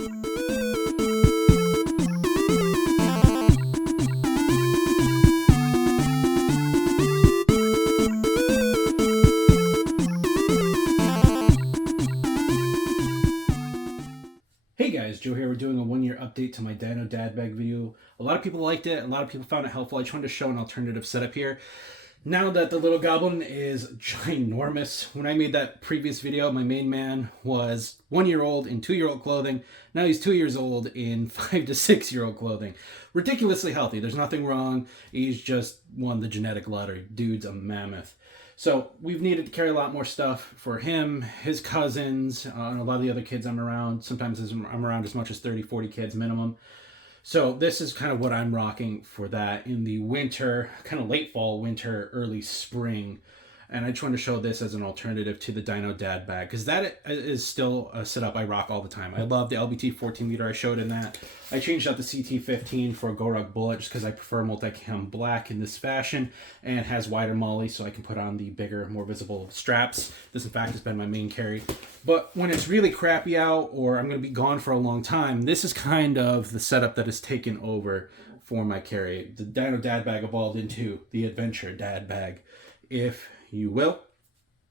Hey guys, Joe here. We're doing a 1-year update to my Dino Dad Bag video. A lot of people liked it. A lot of people found it helpful. I just wanted to show an alternative setup here. Now that the little goblin is ginormous, when I made that previous video, my main man was 1 year old in 2-year-old clothing. Now he's 2 years old in 5 to 6-year-old clothing. Ridiculously healthy. There's nothing wrong. He's just won the genetic lottery. Dude's a mammoth. So we've needed to carry a lot more stuff for him, his cousins, and a lot of the other kids I'm around. Sometimes I'm around as much as 30, 40 kids minimum. So this is kind of what I'm rocking for that in the winter, kind of late fall, winter, early spring. And I just wanted to show this as an alternative to the Dino Dad Bag, because that is still a setup I rock all the time. I love the LBT 14 meter I showed in that. I changed out the CT 15 for a GoRuck Bullet just because I prefer multicam black in this fashion, and it has wider molly so I can put on the bigger, more visible straps. This in fact has been my main carry. But when it's really crappy out or I'm going to be gone for a long time, this is kind of the setup that has taken over for my carry. The Dino Dad Bag evolved into the Adventure Dad Bag, if you will.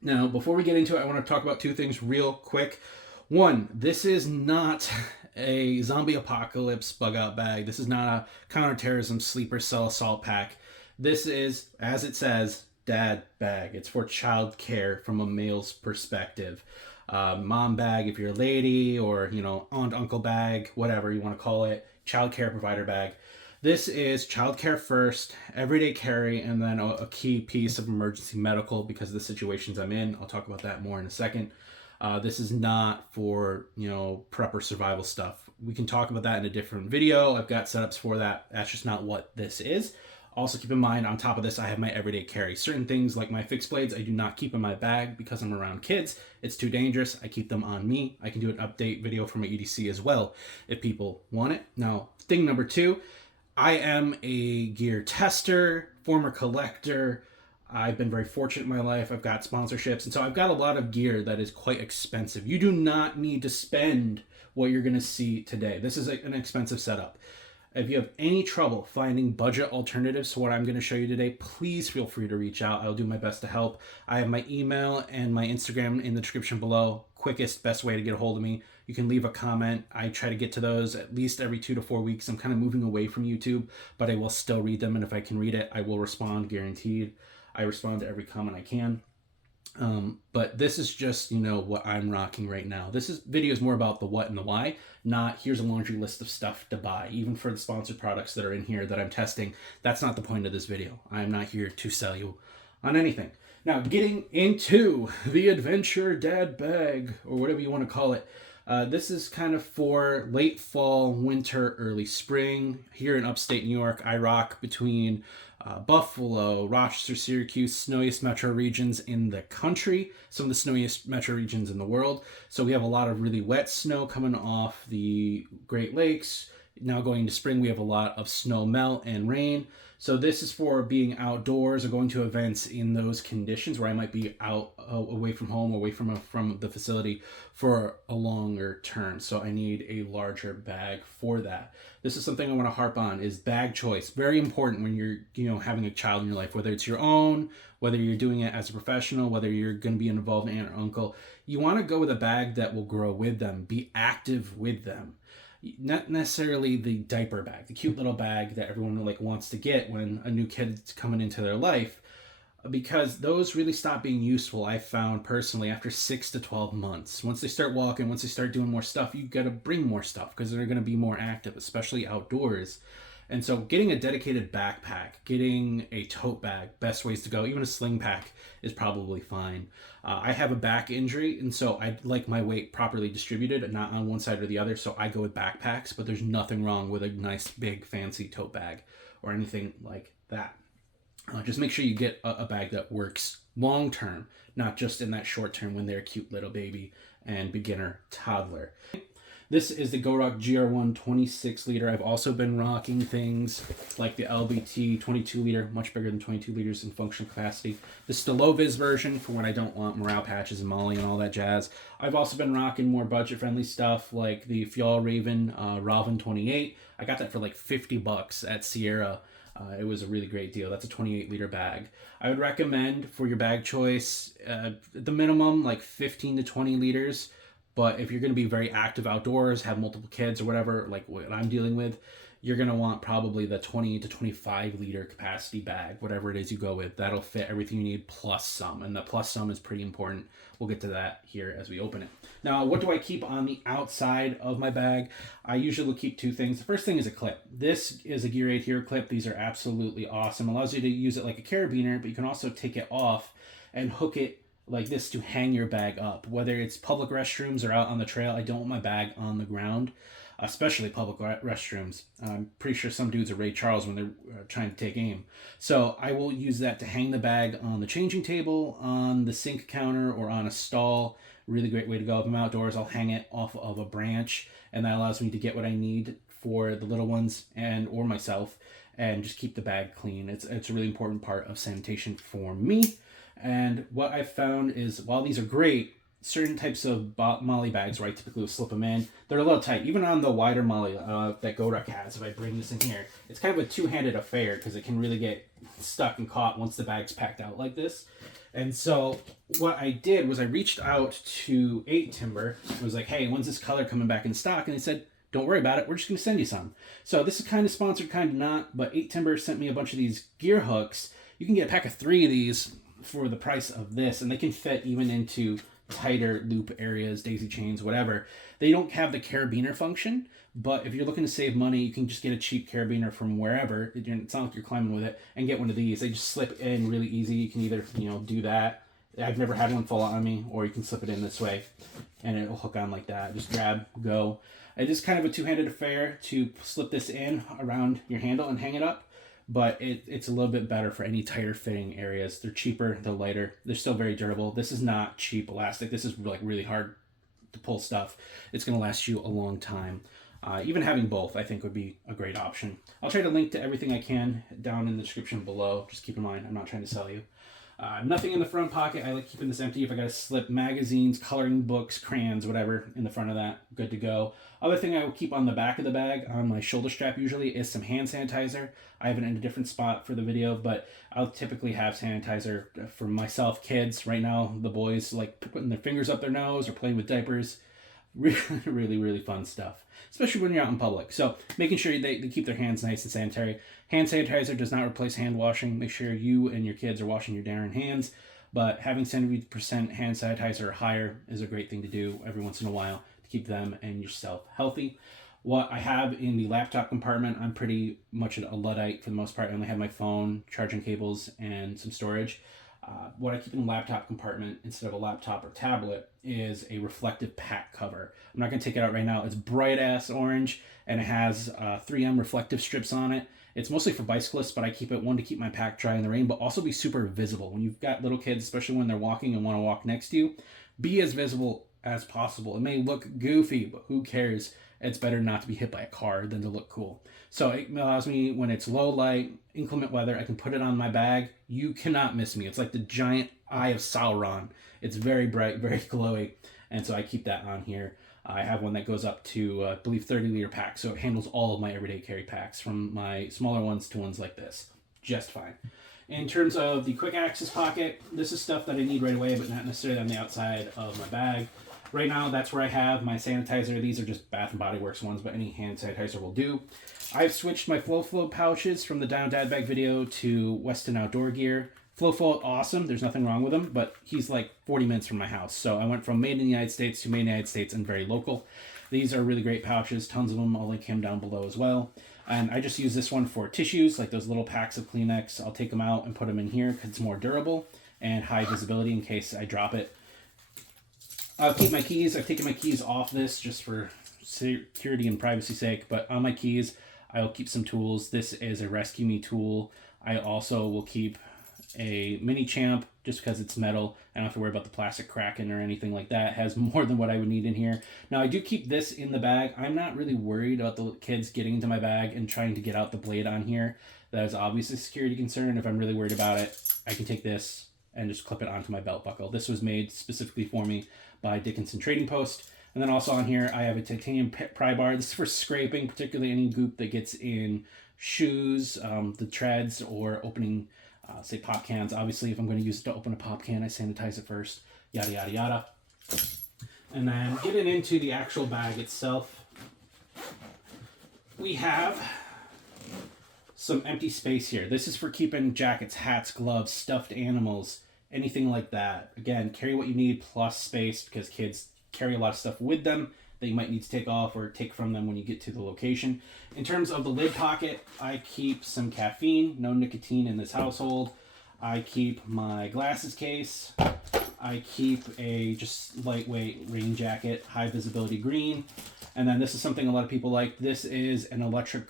Now, before we get into it, I want to talk about two things real quick. One, this is not a zombie apocalypse bug out bag. This is not a counterterrorism sleeper cell assault pack. This is, as it says, dad bag. It's for child care from a male's perspective. Mom bag if you're a lady, or, you know, aunt, uncle bag, whatever you want to call it. Child care provider bag. This is childcare first, everyday carry, and then a key piece of emergency medical because of the situations I'm in. I'll talk about that more in a second. This is not for, you know, prep or survival stuff. We can talk about that in a different video. I've got setups for that. That's just not what this is. Also keep in mind, on top of this, I have my everyday carry. Certain things like my fixed blades, I do not keep in my bag because I'm around kids. It's too dangerous. I keep them on me. I can do an update video for my EDC as well if people want it. Now, thing number two, I am a gear tester, former collector. I've been very fortunate in my life. I've got sponsorships, and so I've got a lot of gear that is quite expensive. You do not need to spend what you're going to see today. This is an expensive setup. If you have any trouble finding budget alternatives to what I'm going to show you today, please feel free to reach out. I'll do my best to help. I have my email and my Instagram in the description below. Quickest, best way to get a hold of me. You can leave a comment. I try to get to those at least every 2 to 4 weeks. I'm kind of moving away from YouTube, but I will still read them, and if I can read it, I will respond, guaranteed. I respond to every comment I can. But this is just, you know, what I'm rocking right now. This video is more about the what and the why, not here's a laundry list of stuff to buy. Even for the sponsored products that are in here that I'm testing, that's not the point of this video. I'm not here to sell you on anything. Now, getting into the Adventure Dad Bag, or whatever you want to call it. This is kind of for late fall, winter, early spring. Here in upstate New York, I rock between Buffalo, Rochester, Syracuse, snowiest metro regions in the country, some of the snowiest metro regions in the world. So we have a lot of really wet snow coming off the Great Lakes. Now going into spring, we have a lot of snow melt and rain. So this is for being outdoors or going to events in those conditions where I might be out away from home, away from the facility for a longer term. So I need a larger bag for that. This is something I want to harp on, is bag choice. Very important when you're, you know, having a child in your life, whether it's your own, whether you're doing it as a professional, whether you're going to be an involved aunt or uncle. You want to go with a bag that will grow with them, be active with them. Not necessarily the diaper bag, the cute little bag that everyone like wants to get when a new kid's coming into their life, because those really stop being useful, I found personally, after 6 to 12 months. Once they start walking, once they start doing more stuff, you got to bring more stuff because they're going to be more active, especially outdoors. And so getting a dedicated backpack, getting a tote bag, best ways to go. Even a sling pack is probably fine. I have a back injury, and so I like my weight properly distributed and not on one side or the other, so I go with backpacks, but there's nothing wrong with a nice, big, fancy tote bag or anything like that. Just make sure you get a bag that works long-term, not just in that short term when they're a cute little baby and beginner toddler. This is the GoRuck GR1 26 liter. I've also been rocking things like the LBT 22 liter, much bigger than 22 liters in functional capacity. This is the low vis version for when I don't want morale patches and molly and all that jazz. I've also been rocking more budget friendly stuff like the Fjallraven Raven 28. I got that for like $50 at Sierra. It was a really great deal. That's a 28 liter bag. I would recommend for your bag choice, the minimum like 15 to 20 liters. But if you're going to be very active outdoors, have multiple kids or whatever, like what I'm dealing with, you're going to want probably the 20 to 25 liter capacity bag, whatever it is you go with. That'll fit everything you need plus some. And the plus some is pretty important. We'll get to that here as we open it. Now, what do I keep on the outside of my bag? I usually will keep two things. The first thing is a clip. This is a Gear 8 Hero clip. These are absolutely awesome. Allows you to use it like a carabiner, but you can also take it off and hook it like this to hang your bag up. Whether it's public restrooms or out on the trail, I don't want my bag on the ground, especially public restrooms. I'm pretty sure some dudes are Ray Charles when they're trying to take aim. So I will use that to hang the bag on the changing table, on the sink counter, or on a stall. Really great way to go. If I'm outdoors, I'll hang it off of a branch, and that allows me to get what I need for the little ones and or myself, and just keep the bag clean. It's a really important part of sanitation for me. And what I've found is, while these are great, certain types of molly bags where I typically will slip them in, they're a little tight. Even on the wider molly that GoRuck has, if I bring this in here, it's kind of a two-handed affair because it can really get stuck and caught once the bag's packed out like this. And so what I did was I reached out to 8 Timber and was like, hey, when's this color coming back in stock? And they said, don't worry about it. We're just going to send you some. So this is kind of sponsored, kind of not, but 8 Timber sent me a bunch of these gear hooks. You can get a pack of 3 of these for the price of this, and they can fit even into tighter loop areas, daisy chains, whatever. They don't have the carabiner function, but if you're looking to save money, you can just get a cheap carabiner from wherever. It's not like you're climbing with it, and get one of these. They just slip in really easy. You can either, do that. I've never had one fall on me, or you can slip it in this way, and it'll hook on like that. Just grab, go. It is kind of a two-handed affair to slip this in around your handle and hang it up. But it's a little bit better for any tighter fitting areas. They're cheaper, they're lighter, they're still very durable. This is not cheap elastic. This is like really hard to pull stuff. It's going to last you a long time. Even having both, I think, would be a great option. I'll try to link to everything I can down in the description below. Just keep in mind, I'm not trying to sell you. Nothing in the front pocket. I like keeping this empty. If I got to slip magazines, coloring books, crayons, whatever in the front of that, good to go. Other thing I will keep on the back of the bag, on my shoulder strap usually, is some hand sanitizer. I have it in a different spot for the video, but I'll typically have sanitizer for myself, kids. Right now, the boys like putting their fingers up their nose or playing with diapers. Really, really, really fun stuff, especially when you're out in public. So making sure they keep their hands nice and sanitary. Hand sanitizer does not replace hand washing. Make sure you and your kids are washing your darn hands, but having 70% hand sanitizer or higher is a great thing to do every once in a while to keep them and yourself healthy. What I have in the laptop compartment, I'm pretty much a Luddite for the most part. I only have my phone, charging cables, and some storage. What I keep in the laptop compartment instead of a laptop or tablet is a reflective pack cover. I'm not going to take it out right now. It's bright ass orange and it has 3M reflective strips on it. It's mostly for bicyclists, but I keep it, one, to keep my pack dry in the rain, but also be super visible. When you've got little kids, especially when they're walking and want to walk next to you, be as visible as possible. It may look goofy, but who cares? It's better not to be hit by a car than to look cool. So it allows me, when it's low light, inclement weather, I can put it on my bag. You cannot miss me. It's like the giant eye of Sauron. It's very bright, very glowy, and so I keep that on here. I have one that goes up to, I believe, 30-liter packs, so it handles all of my everyday carry packs, from my smaller ones to ones like this. Just fine. In terms of the quick access pocket, this is stuff that I need right away, but not necessarily on the outside of my bag. Right now, that's where I have my sanitizer. These are just Bath & Body Works ones, but any hand sanitizer will do. I've switched my Flow pouches from the Dino Dad Bag video to Weston Outdoor Gear. Flow, awesome. There's nothing wrong with him, but he's like 40 minutes from my house. So I went from made in the United States to made in the United States and very local. These are really great pouches, tons of them. I'll link him down below as well. And I just use this one for tissues, like those little packs of Kleenex. I'll take them out and put them in here because it's more durable and high visibility in case I drop it. I'll keep my keys. I've taken my keys off this just for security and privacy sake, but on my keys, I'll keep some tools. This is a Resqme Tool. I also will keep a Minichamp just because it's metal. I don't have to worry about the plastic cracking or anything like that. It has more than what I would need in here. Now, I do keep this in the bag. I'm not really worried about the kids getting into my bag and trying to get out the blade on here. That is obviously a security concern. If I'm really worried about it, I can take this and just clip it onto my belt buckle. This was made specifically for me by Dickinson Trading Post. And then also on here, I have a titanium pry bar. This is for scraping, particularly any goop that gets in shoes, the treads, or opening, say, pop cans. Obviously, if I'm going to use it to open a pop can, I sanitize it first, yada, yada, yada. And then getting into the actual bag itself, we have some empty space here. This is for keeping jackets, hats, gloves, stuffed animals, anything like that. Again, carry what you need plus space, because kids carry a lot of stuff with them that you might need to take off or take from them when you get to the location. In terms of the lid pocket, I keep some caffeine, no nicotine in this household. I keep my glasses case. I keep a just lightweight rain jacket, high visibility green. And then this is something a lot of people like. This is an electric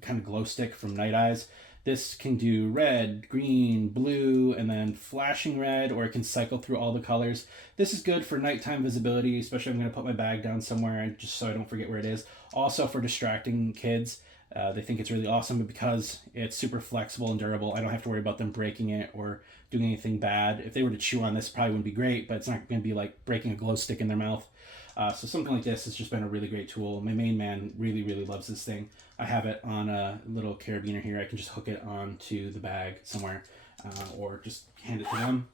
kind of glow stick from Night Eyes. This can do red, green, blue, and then flashing red, or it can cycle through all the colors. This is good for nighttime visibility, especially if I'm going to put my bag down somewhere just so I don't forget where it is. Also for distracting kids. They think it's really awesome, but because it's super flexible and durable, I don't have to worry about them breaking it or doing anything bad. If they were to chew on this, it probably wouldn't be great, but it's not going to be like breaking a glow stick in their mouth. So something like this has just been a really great tool. My main man really, really loves this thing. I have it on a little carabiner here. I can just hook it onto the bag somewhere or just hand it to them.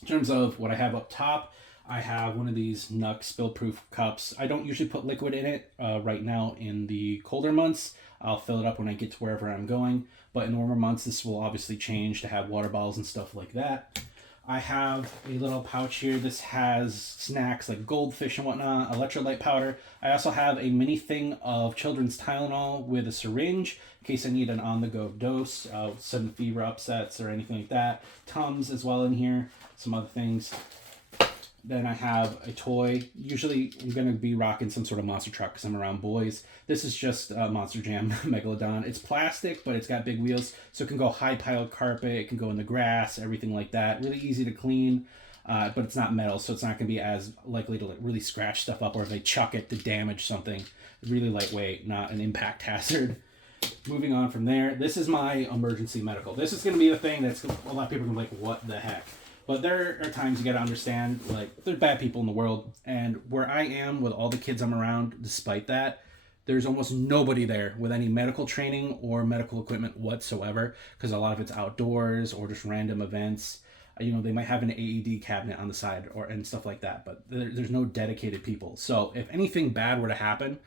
In terms of what I have up top, I have one of these Nux spill-proof cups. I don't usually put liquid in it right now in the colder months. I'll fill it up when I get to wherever I'm going. But in warmer months, this will obviously change to have water bottles and stuff like that. I have a little pouch here. This has snacks like goldfish and whatnot, electrolyte powder. I also have a mini thing of children's Tylenol with a syringe in case I need an on-the-go dose, sudden fever upsets or anything like that. Tums as well in here, some other things. Then I have a toy. Usually I'm going to be rocking some sort of monster truck because I'm around boys. This is just Monster Jam Megalodon. It's plastic, but it's got big wheels, so it can go high piled carpet, it can go in the grass, everything like that. Really easy to clean, but it's not metal, so it's not going to be as likely to really scratch stuff up or if they chuck it to damage something. Really lightweight, not an impact hazard. Moving on from there, this is my emergency medical. This is going to be the thing that's a lot of people are going to be like, what the heck? But there are times you got to understand, like, there's bad people in the world. And where I am with all the kids I'm around, despite that, there's almost nobody there with any medical training or medical equipment whatsoever, because a lot of it's outdoors or just random events. You know, they might have an AED cabinet on the side and stuff like that, but there's no dedicated people. So if anything bad were to happen,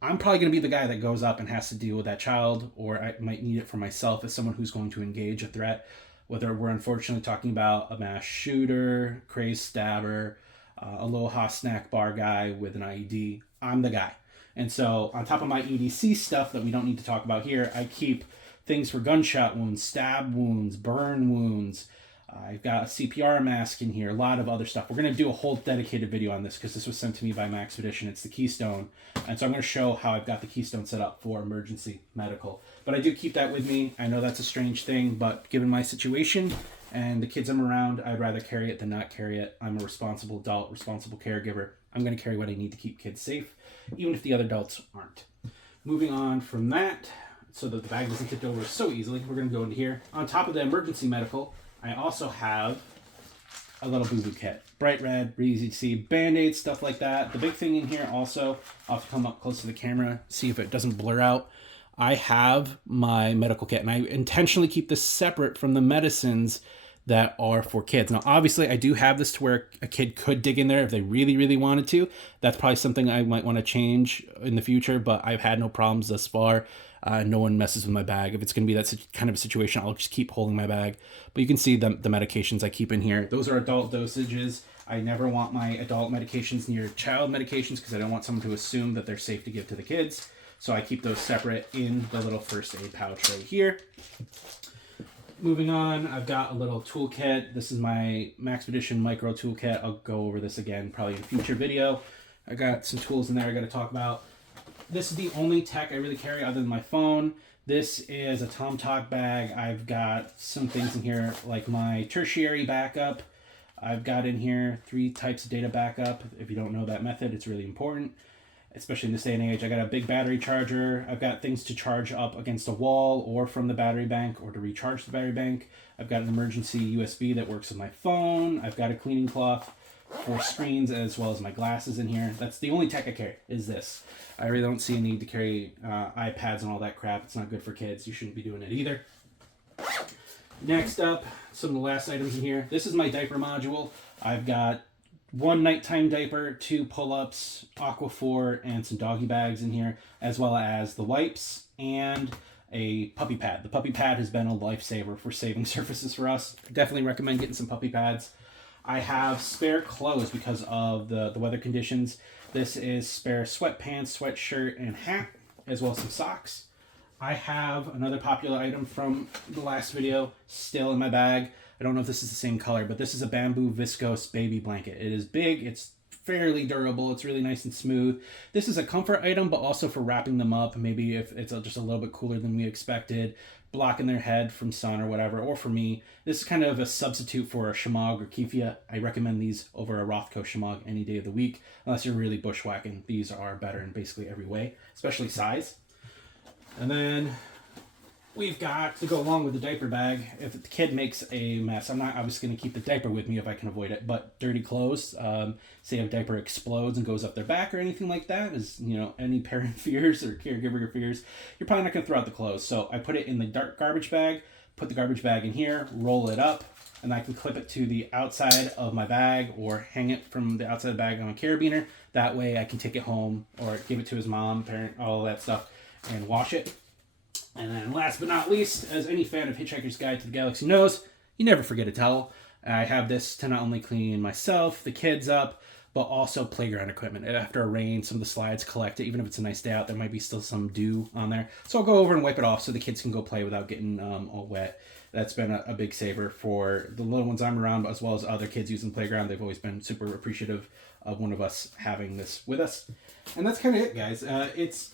I'm probably going to be the guy that goes up and has to deal with that child, or I might need it for myself as someone who's going to engage a threat. Whether we're unfortunately talking about a mass shooter, crazed stabber, Aloha snack bar guy with an IED, I'm the guy. And so on top of my EDC stuff that we don't need to talk about here, I keep things for gunshot wounds, stab wounds, burn wounds. I've got a CPR mask in here, a lot of other stuff. We're going to do a whole dedicated video on this because this was sent to me by Maxpedition. It's the Keystone. And so I'm going to show how I've got the Keystone set up for emergency medical. But I do keep that with me. I know that's a strange thing, but given my situation and the kids I'm around, I'd rather carry it than not carry it. I'm a responsible adult, responsible caregiver. I'm going to carry what I need to keep kids safe, even if the other adults aren't. Moving on from that, so that the bag doesn't tip over so easily, we're going to go into here. On top of the emergency medical, I also have a little boo-boo kit. Bright red, really easy to see, Band-Aids, stuff like that. The big thing in here also, I'll have to come up close to the camera, see if it doesn't blur out. I have my medical kit, and I intentionally keep this separate from the medicines that are for kids. Now, obviously, I do have this to where a kid could dig in there if they really, really wanted to. That's probably something I might want to change in the future, but I've had no problems thus far. No one messes with my bag. If it's going to be that kind of a situation, I'll just keep holding my bag. But you can see the medications I keep in here. Those are adult dosages. I never want my adult medications near child medications because I don't want someone to assume that they're safe to give to the kids. So I keep those separate in the little first aid pouch right here. Moving on, I've got a little toolkit. This is my Maxpedition Micro toolkit. I'll go over this again probably in a future video. I got some tools in there I got to talk about. This is the only tech I really carry other than my phone. This is a TomToc bag. I've got some things in here like my tertiary backup. I've got in here 3 types of data backup. If you don't know that method, it's really important, especially in this day and age. I got a big battery charger. I've got things to charge up against a wall or from the battery bank or to recharge the battery bank. I've got an emergency USB that works with my phone. I've got a cleaning cloth for screens as well as my glasses in here. That's the only tech I carry is this. I really don't see a need to carry iPads and all that crap. It's not good for kids. You shouldn't be doing it either. Next up, some of the last items in here. This is my diaper module. I've got 1 nighttime diaper, 2 pull-ups, Aquaphor, and some doggy bags in here, as well as the wipes and a puppy pad. The puppy pad has been a lifesaver for saving surfaces for us. Definitely recommend getting some puppy pads. I have spare clothes because of the weather conditions. This is spare sweatpants, sweatshirt, and hat, as well as some socks. I have another popular item from the last video still in my bag. I don't know if this is the same color, but this is a bamboo viscose baby blanket. It is big, it's fairly durable, it's really nice and smooth. This is a comfort item, but also for wrapping them up, maybe if it's just a little bit cooler than we expected, blocking their head from sun or whatever. Or for me, this is kind of a substitute for a shemagh or keffiyeh. I recommend these over a Rothko shemagh any day of the week, unless you're really bushwhacking. These are better in basically every way, especially size. And then we've got to go along with the diaper bag. If the kid makes a mess, I'm not obviously going to keep the diaper with me if I can avoid it, but dirty clothes, say a diaper explodes and goes up their back or anything like that, is, you know, any parent fears or caregiver fears, you're probably not going to throw out the clothes. So I put it in the dark garbage bag, put the garbage bag in here, roll it up, and I can clip it to the outside of my bag or hang it from the outside of the bag on a carabiner. That way I can take it home or give it to his mom, parent, all that stuff, and wash it. And then last but not least, as any fan of Hitchhiker's Guide to the Galaxy knows, you never forget a towel. I have this to not only clean myself, the kids up, but also playground equipment. After a rain, some of the slides collect it. Even if it's a nice day out, there might be still some dew on there. So I'll go over and wipe it off so the kids can go play without getting all wet. That's been a big saver for the little ones I'm around, as well as other kids using the playground. They've always been super appreciative of one of us having this with us. And that's kind of it, guys. It's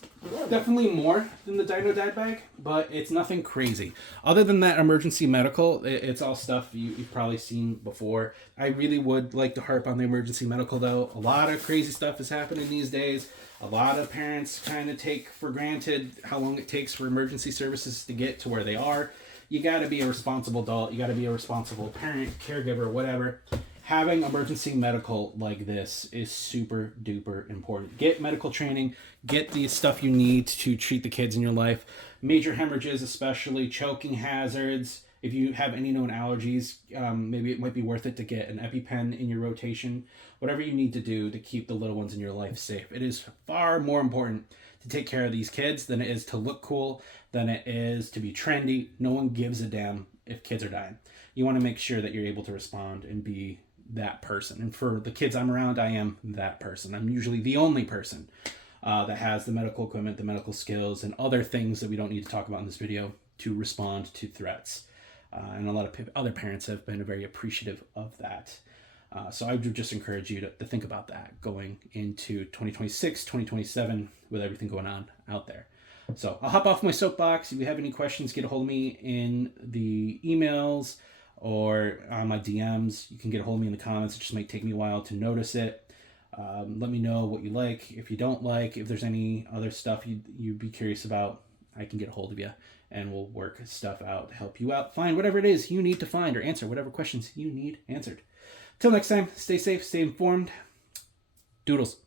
definitely more than the Dino Dad Bag, but it's nothing crazy. Other than that emergency medical, it's all stuff you've probably seen before. I really would like to harp on the emergency medical, though. A lot of crazy stuff is happening these days. A lot of parents kind of take for granted how long it takes for emergency services to get to where they are. You got to be a responsible adult. You got to be a responsible parent, caregiver, whatever. Having emergency medical like this is super duper important. Get medical training. Get the stuff you need to treat the kids in your life. Major hemorrhages, especially choking hazards. If you have any known allergies, maybe it might be worth it to get an EpiPen in your rotation. Whatever you need to do to keep the little ones in your life safe. It is far more important to take care of these kids than it is to look cool, than it is to be trendy. No one gives a damn if kids are dying. You want to make sure that you're able to respond and be that person. And for the kids I'm around, I am that person. I'm usually the only person that has the medical equipment, the medical skills, and other things that we don't need to talk about in this video to respond to threats. And a lot of other parents have been very appreciative of that. So I would just encourage you to think about that going into 2026, 2027 with everything going on out there. So I'll hop off my soapbox. If you have any questions, get a hold of me in the emails or on my DMs. You can get a hold of me in the comments. It just might take me a while to notice it. Let me know what you like. If you don't like, if there's any other stuff you'd be curious about, I can get a hold of you and we'll work stuff out to help you out. Find whatever it is you need to find or answer whatever questions you need answered. Till next time, stay safe, stay informed. Doodles.